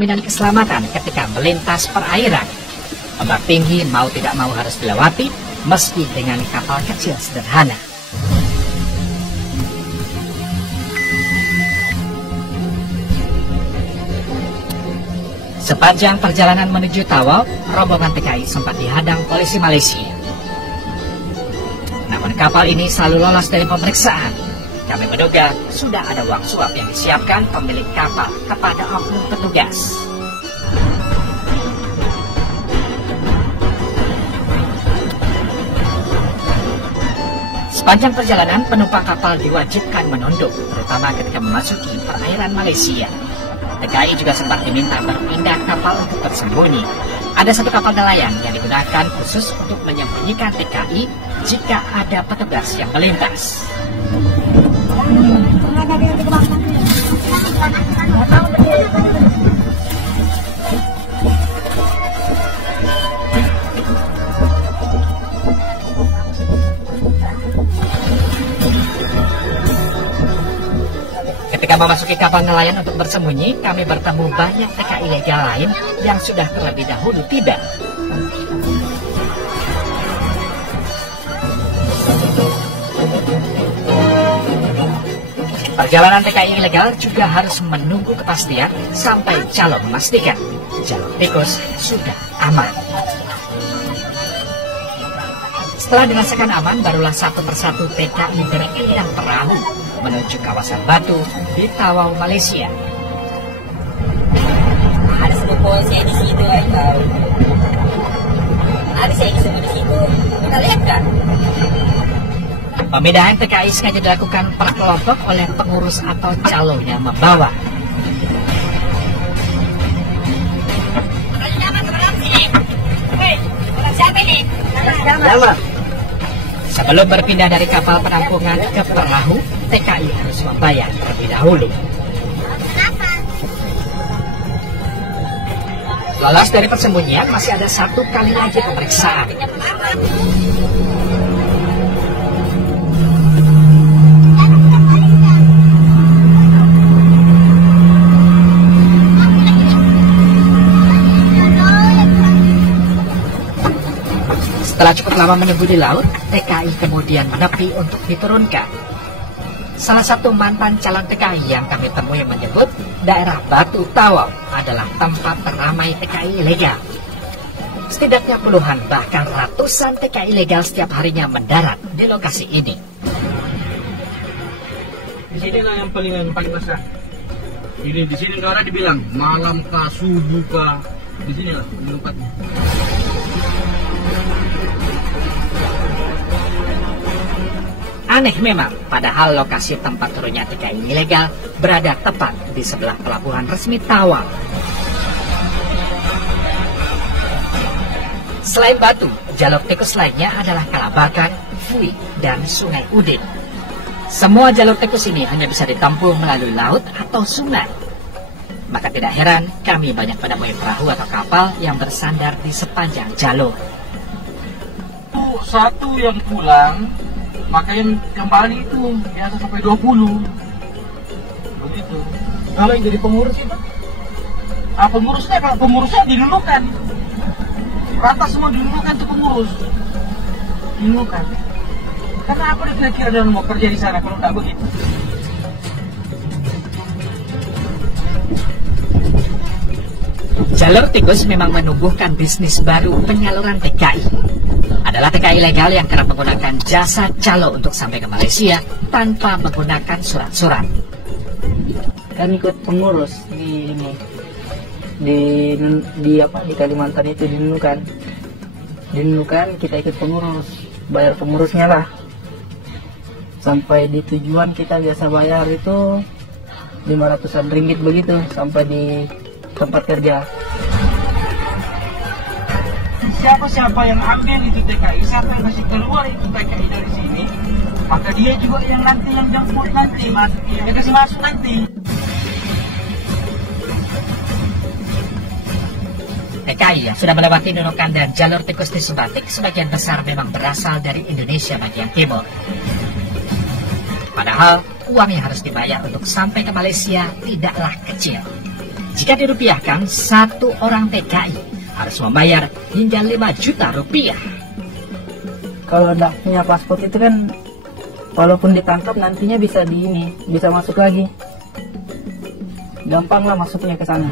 jaminan keselamatan ketika melintas perairan. Ombak tinggi mau tidak mau harus dilewati, meski dengan kapal kecil sederhana. Sepanjang perjalanan menuju Tawau, rombongan TKI sempat dihadang polisi Malaysia. Namun kapal ini selalu lolos dari pemeriksaan. Kami menduga sudah ada uang suap yang disiapkan pemilik kapal kepada oknum petugas. Sepanjang perjalanan, penumpang kapal diwajibkan menunduk, terutama ketika memasuki perairan Malaysia. TKI juga sempat diminta berpindah kapal untuk bersembunyi. Ada satu kapal nelayan yang digunakan khusus untuk menyembunyikan TKI jika ada petugas yang melintas. Ketika memasuki kapal nelayan untuk bersembunyi, kami bertemu banyak TKI ilegal lain yang sudah terlebih dahulu tiba. Perjalanan TKI ilegal juga harus menunggu kepastian sampai calon memastikan jalur tikus sudah aman. Setelah dirasakan aman, barulah satu persatu TKI berpindah perahu menuju kawasan Batu di Tawau, Malaysia. Ada sebuah saya di situ, ada saya di situ, kita lihat kan? Pemindahan TKI sengaja dilakukan per kelompok oleh pengurus atau calo yang membawa. Sebelum berpindah dari kapal penampungan ke perahu, TKI harus membayar terlebih dahulu. Lolos dari persembunyian, masih ada satu kali lagi pemeriksaan. Setelah cukup lama menunggu di laut, TKI kemudian menepi untuk diturunkan. Salah satu mantan calon TKI yang kami temui menyebut daerah Batu Tawau adalah tempat ramai TKI ilegal. Setidaknya puluhan bahkan ratusan TKI ilegal setiap harinya mendarat di lokasi ini. Di sinilah yang paling besar. Ini di sini negara dibilang malam kah, subuh kah, di sinilah tempatnya. Aneh memang, padahal lokasi tempat turunnya TKI ilegal berada tepat di sebelah pelabuhan resmi Tawau. Selain Batu, jalur tikus lainnya adalah Kalabakan, Fui, dan Sungai Udin. Semua jalur tikus ini hanya bisa ditempuh melalui laut atau sungai. Maka tidak heran kami banyak menemui perahu atau kapal yang bersandar di sepanjang jalur. Satu yang pulang, maka yang kembali itu biasa sampai 20. Begitu. Kalau yang jadi pengurus itu, pengurusnya didudukan. Rata semua didudukan itu pengurus. Didudukan. Karena apa dia kira-kira dia mau kerja di sana kalau tidak begitu? Jalur tikus memang menumbuhkan bisnis baru penyaluran TKI. Adalah TKI ilegal yang kerap menggunakan jasa calo untuk sampai ke Malaysia tanpa menggunakan surat-surat. Kan ikut pengurus di ini di Kalimantan itu dinunukan kita ikut pengurus, bayar pengurusnya lah. Sampai di tujuan kita biasa bayar itu 500-an ringgit begitu sampai di tempat kerja. Siapa yang ambil itu TKI, siapa yang kasih keluar itu TKI dari sini, maka dia juga yang nanti yang jemput nanti, dia kasih masuk nanti. TKI yang sudah melewati Nunukan dan jalur tikus di Sebatik sebagian besar memang berasal dari Indonesia bagian timur. Padahal uang yang harus dibayar untuk sampai ke Malaysia tidaklah kecil. Jika dirupiahkan, satu orang TKI harus membayar hingga 5 juta rupiah. Kalau tidak punya paspor itu kan, walaupun ditangkap nantinya bisa bisa masuk lagi. Gampang lah masuknya ke sana.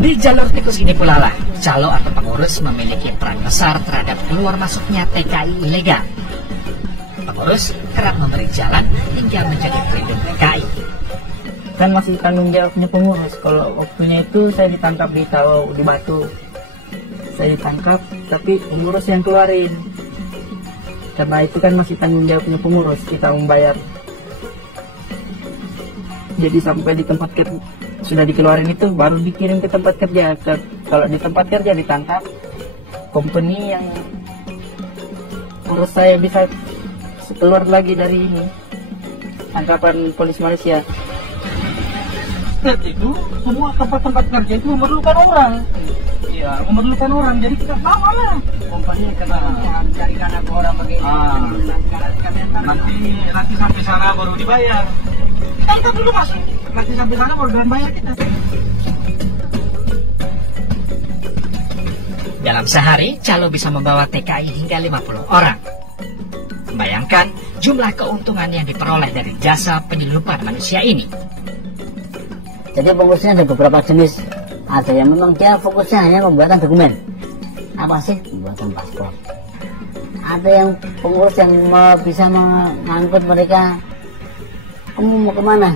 Di jalur tikus ini pula lah, calo atau pengurus memiliki peran besar terhadap keluar masuknya TKI ilegal. Pengurus kerap memberi jalan hingga menjadi pelindung TKI. Kan masih tanggung jawabnya pengurus. Kalau waktunya itu saya ditangkap di Tawau, di Batu. Saya ditangkap, tapi pengurus yang keluarin. Karena itu kan masih tanggung jawabnya pengurus, kita membayar. Jadi sampai di tempat kerja sudah dikeluarin itu baru dikirim ke tempat kerja. Kalau di tempat kerja ditangkap, company yang urus saya bisa keluar lagi dari ini, tangkapan polis Malaysia. Itu semua tempat-tempat kerja itu memerlukan orang. Iya, memerlukan orang. Jadi kita bawa lah. Kompani kena carikan aku orang begini. Nanti sampai sana baru dibayar. Kita dulu masuk. Nanti sampai sana baru bayar kita. Dalam sehari, calo bisa membawa TKI hingga 50 orang. Bayangkan jumlah keuntungan yang diperoleh dari jasa penyelundupan manusia ini. Jadi pengurusnya ada beberapa jenis. Ada yang memang dia fokusnya hanya pembuatan dokumen. Apa sih? Pembuatan paspor. Ada yang pengurus yang bisa mengangkut mereka. Kamu mau kemana?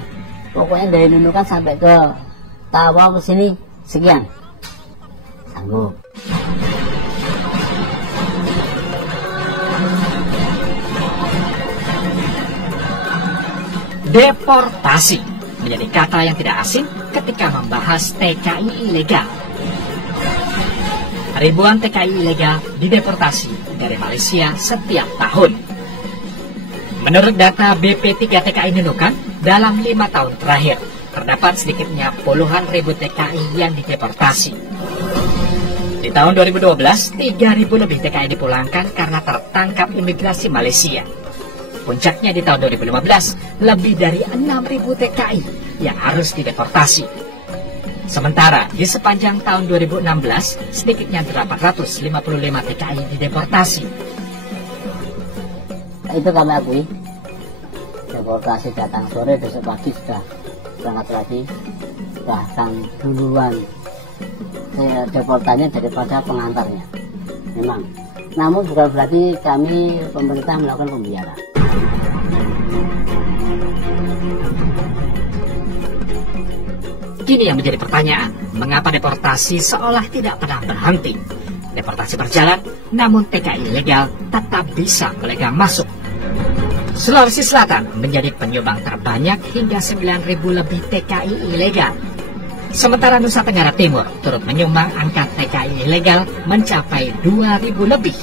Pokoknya dari Nunukan sampai ke Tawau ke sini sekian. Sanggup. Deportasi menjadi kata yang tidak asing ketika membahas TKI ilegal. Ribuan TKI ilegal dideportasi dari Malaysia setiap tahun. Menurut data BP3 TKI Nunukan, dalam 5 tahun terakhir, terdapat sedikitnya puluhan ribu TKI yang dideportasi. Di tahun 2012, 3.000 lebih TKI dipulangkan karena tertangkap imigrasi Malaysia. Puncaknya di tahun 2015, lebih dari 6.000 TKI yang harus dideportasi. Sementara di sepanjang tahun 2016, sedikitnya 855 TKI dideportasi. Itu kami akui. Deportasi datang sore, besok pagi sudah berangkat lagi. Bahkan duluan deportanya daripada pengantarnya. Memang. Namun bukan berarti kami pemerintah melakukan pembiaran. Kini yang menjadi pertanyaan, mengapa deportasi seolah tidak pernah berhenti? Deportasi berjalan, namun TKI ilegal tetap bisa melegang masuk. Sulawesi Selatan menjadi penyumbang terbanyak hingga 9.000 lebih TKI ilegal. Sementara Nusa Tenggara Timur turut menyumbang angka TKI ilegal mencapai 2.000 lebih.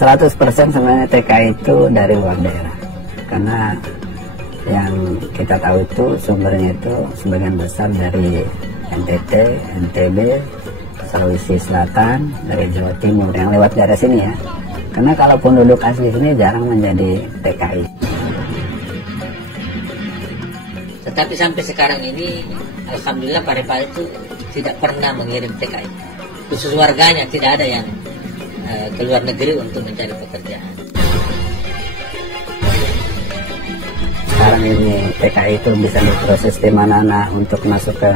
100% sebenarnya TKI itu dari luar daerah. Karena yang kita tahu itu sumbernya itu sebagian besar dari NTT, NTB, Sulawesi Selatan, dari Jawa Timur yang lewat daerah sini ya. Karena kalau penduduk asli sini jarang menjadi TKI. Tetapi sampai sekarang ini, alhamdulillah Parepare itu tidak pernah mengirim TKI. Khusus warganya tidak ada yang keluar negeri untuk mencari pekerjaan. Sekarang ini TKI itu bisa diproses di mana untuk masuk ke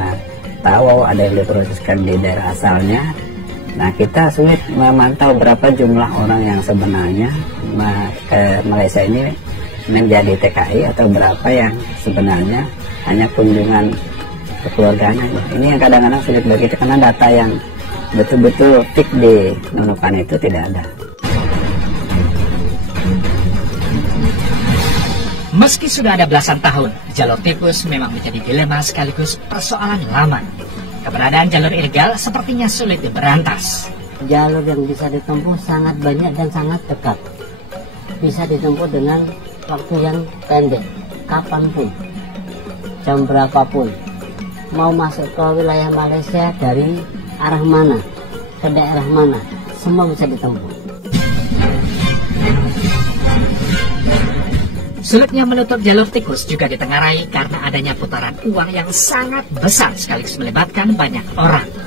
Tawau, ada yang diproseskan di daerah asalnya. Nah, kita sulit memantau berapa jumlah orang yang sebenarnya ke Malaysia ini menjadi TKI atau berapa yang sebenarnya hanya kunjungan kekeluarganya. Ini yang kadang-kadang sulit bagi kita karena data yang betul-betul fix di Nunukan itu tidak ada. Meski sudah ada belasan tahun, jalur tikus memang menjadi dilema sekaligus persoalan lama. Keberadaan jalur ilegal sepertinya sulit diberantas. Jalur yang bisa ditempuh sangat banyak dan sangat dekat. Bisa ditempuh dengan waktu yang pendek, kapanpun, jam berapapun. Mau masuk ke wilayah Malaysia dari arah mana, ke daerah mana, semua bisa ditempuh. Sulitnya menutup jalur tikus juga ditengarai karena adanya putaran uang yang sangat besar sekaligus melibatkan banyak orang.